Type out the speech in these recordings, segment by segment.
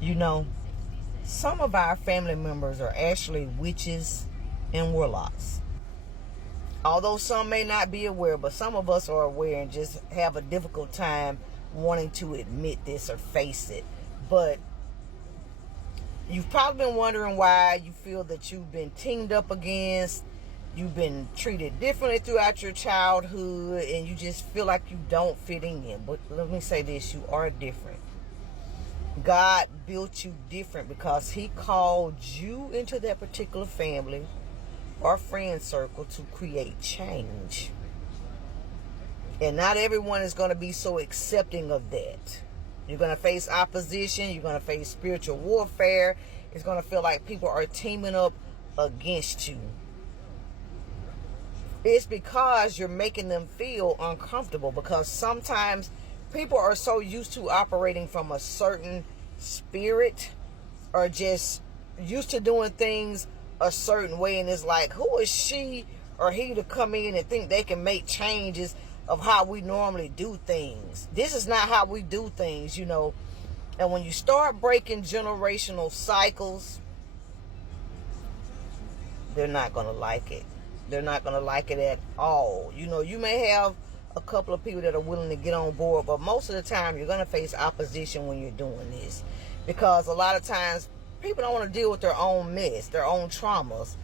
You know, some of our family members are actually witches and warlocks. Although some may not be aware, but some of us are aware and just have a difficult time wanting to admit this or face it. But you've probably been wondering why you feel that you've been teamed up against, you've been treated differently throughout your childhood, and you just feel like you don't fit in. But let me say this, you are different. God built you different because he called you into that particular family or friend circle to create change. And not everyone is going to be so accepting of that. You're going to face opposition. You're going to face spiritual warfare. It's going to feel like people are teaming up against you. It's because you're making them feel uncomfortable, because sometimes people are so used to operating from a certain spirit or just used to doing things a certain way, and it's like, who is she or he to come in and think they can make changes of how we normally do things? This is not how we do things, you know. And when you start breaking generational cycles, they're not going to like it. They're not going to like it at all. You know, you may have a couple of people that are willing to get on board, but most of the time you're going to face opposition when you're doing this, because a lot of times people don't want to deal with their own mess, their own traumas,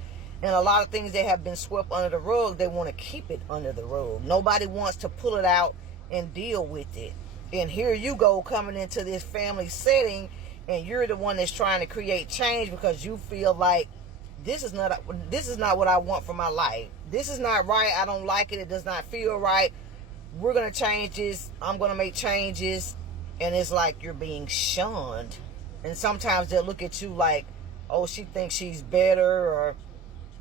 and a lot of things that have been swept under the rug, they want to keep it under the rug. Nobody wants to pull it out and deal with it. And here you go coming into this family setting, and you're the one that's trying to create change because you feel like this is not what I want for my life. This is not right. I don't like it. It does not feel right. We're going to change this. I'm going to make changes. And it's like you're being shunned. And sometimes they'll look at you like, oh, she thinks she's better, or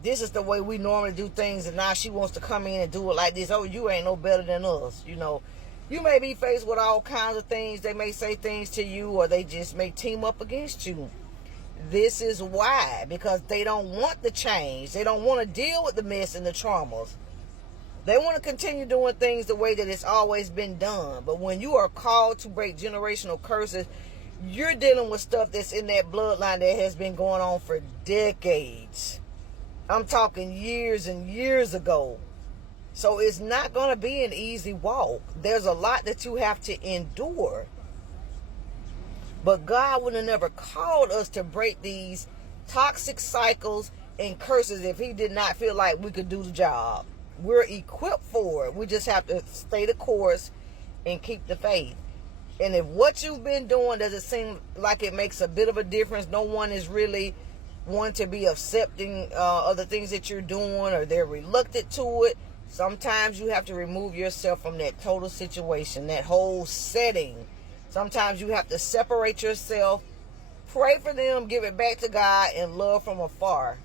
this is the way we normally do things, and now she wants to come in and do it like this. Oh, you ain't no better than us. You know, you may be faced with all kinds of things. They may say things to you, or they just may team up against you. This is why, because they don't want the change. They don't want to deal with the mess and the traumas. They want to continue doing things the way that it's always been done. But when you are called to break generational curses, you're dealing with stuff that's in that bloodline that has been going on for decades. I'm talking years and years ago. So it's not going to be an easy walk. There's a lot that you have to endure. But God would have never called us to break these toxic cycles and curses if he did not feel like we could do the job. We're equipped for it. We just have to stay the course and keep the faith. And if what you've been doing doesn't seem like it makes a bit of a difference, no one is really wanting to be accepting of the things that you're doing, or they're reluctant to it, sometimes you have to remove yourself from that total situation, that whole setting. Sometimes you have to separate yourself, pray for them, give it back to God, and love from afar.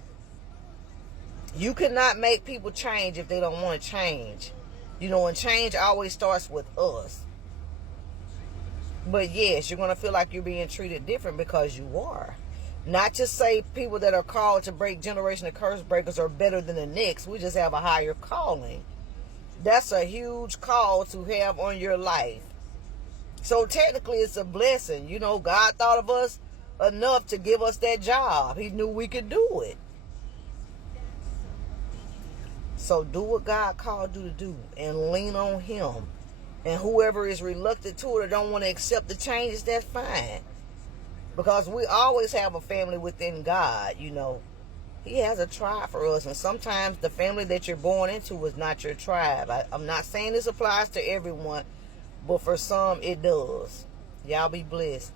You cannot make people change if they don't want to change. You know, and change always starts with us. But yes, you're going to feel like you're being treated different, because you are. Not to say people that are called to break generational curse breakers are better than the next. We just have a higher calling. That's a huge call to have on your life. So technically it's a blessing. You know, God thought of us enough to give us that job. He knew we could do it. So do what God called you to do and lean on him. And whoever is reluctant to it or don't want to accept the changes, that's fine. Because we always have a family within God, you know. He has a tribe for us. And sometimes the family that you're born into is not your tribe. I'm not saying this applies to everyone, but for some it does. Y'all be blessed.